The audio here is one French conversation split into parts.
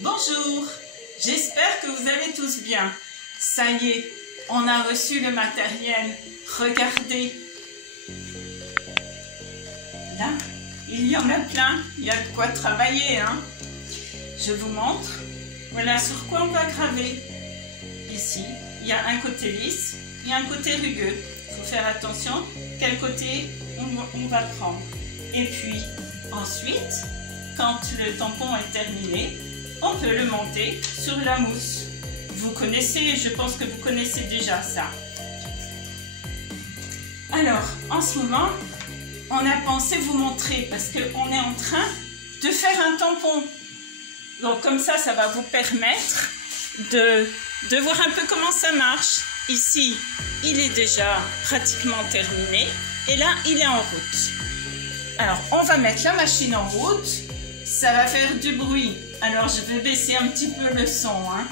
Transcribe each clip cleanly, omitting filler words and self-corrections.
Bonjour, j'espère que vous allez tous bien. Ça y est, on a reçu le matériel. Regardez. Là, il y en a plein. Il y a de quoi travailler, hein. Je vous montre. Voilà sur quoi on va graver. Ici, il y a un côté lisse et un côté rugueux. Il faut faire attention quel côté on va prendre. Et puis, ensuite, quand le tampon est terminé, on peut le monter sur la mousse. Vous connaissez, je pense que vous connaissez déjà ça. Alors, en ce moment, on a pensé vous montrer parce qu'on est en train de faire un tampon. Donc comme ça, ça va vous permettre de voir un peu comment ça marche. Ici, il est déjà pratiquement terminé et là, il est en route. Alors, on va mettre la machine en route. Ça va faire du bruit. Alors, je vais baisser un petit peu le son, hein.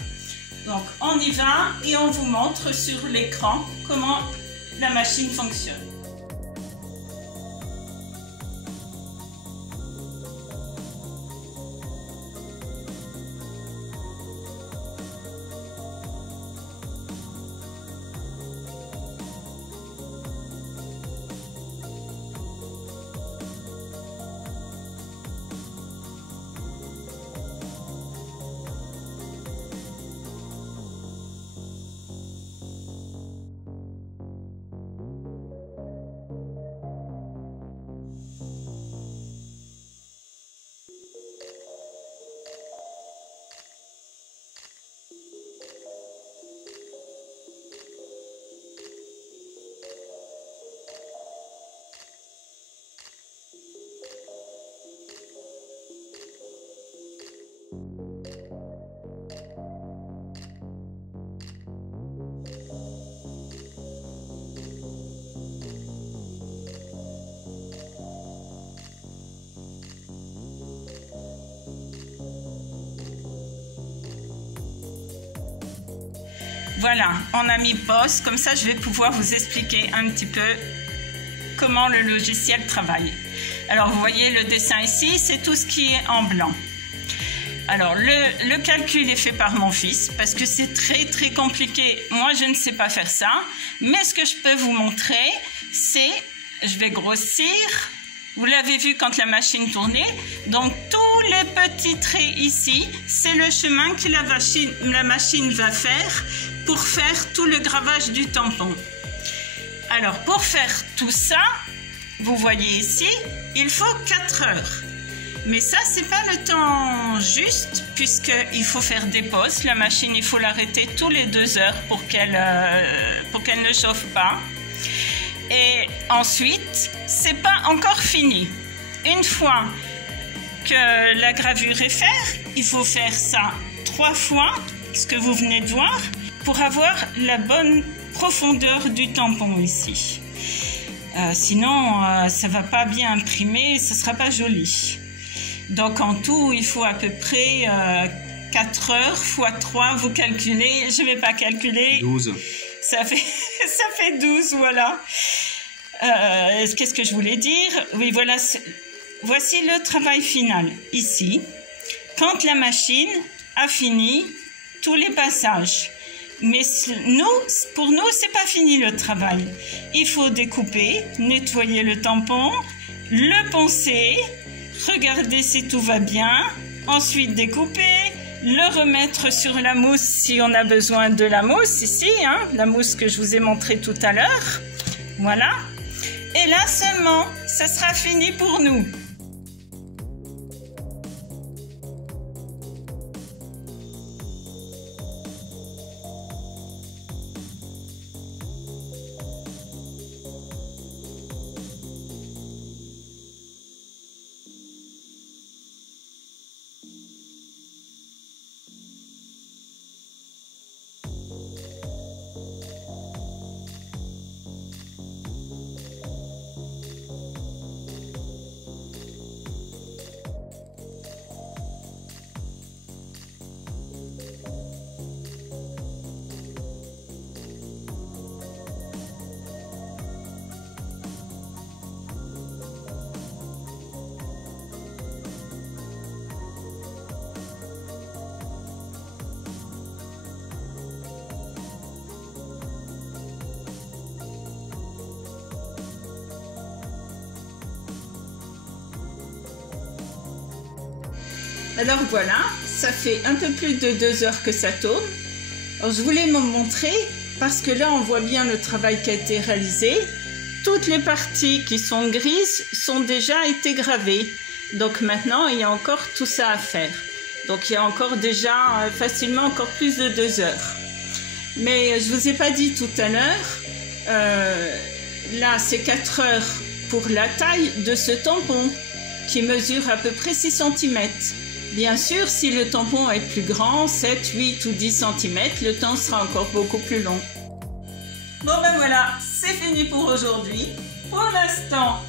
Donc, on y va et on vous montre sur l'écran comment la machine fonctionne. Voilà, on a mis pause, comme ça je vais pouvoir vous expliquer un petit peu comment le logiciel travaille. Alors vous voyez le dessin ici, c'est tout ce qui est en blanc. Alors le calcul est fait par mon fils parce que c'est très compliqué. Moi je ne sais pas faire ça, mais ce que je peux vous montrer, c'est, je vais grossir, vous l'avez vu quand la machine tournait, donc tous les petits traits ici, c'est le chemin que la machine va faire pour faire tout le gravage du tampon. Alors pour faire tout ça, vous voyez ici, il faut 4 heures. Mais ça, c'est pas le temps juste, puisqu'il faut faire des pauses. La machine, il faut l'arrêter tous les 2 heures pour qu'elle ne chauffe pas. Et ensuite, c'est pas encore fini. Une fois que la gravure est faite, il faut faire ça 3 fois, ce que vous venez de voir, pour avoir la bonne profondeur du tampon ici. Sinon, ça va pas bien imprimer, ce sera pas joli. Donc en tout, il faut à peu près 4 heures fois 3, vous calculez, je vais pas calculer. 12. Ça fait 12, voilà. Qu'est-ce que je voulais dire? Oui, voilà, voici le travail final, ici. Quand la machine a fini tous les passages. Mais pour nous, c'est pas fini le travail. Il faut découper, nettoyer le tampon, le poncer, regarder si tout va bien, ensuite découper, le remettre sur la mousse si on a besoin de la mousse ici, hein, la mousse que je vous ai montrée tout à l'heure. Voilà. Et là seulement, ça sera fini pour nous. Alors voilà, ça fait un peu plus de 2 heures que ça tourne. Alors je voulais me montrer parce que là on voit bien le travail qui a été réalisé. Toutes les parties qui sont grises sont déjà été gravées. Donc maintenant il y a encore tout ça à faire. Donc il y a encore déjà facilement encore plus de 2 heures. Mais je vous ai pas dit tout à l'heure, là c'est 4 heures pour la taille de ce tampon qui mesure à peu près 6 cm. Bien sûr, si le tampon est plus grand, 7, 8 ou 10 cm, le temps sera encore beaucoup plus long. Bon ben voilà, c'est fini pour aujourd'hui. Pour l'instant,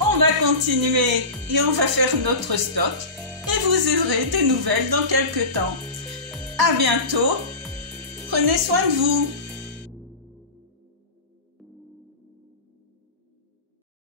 on va continuer et on va faire notre stock. Et vous aurez des nouvelles dans quelques temps. À bientôt. Prenez soin de vous.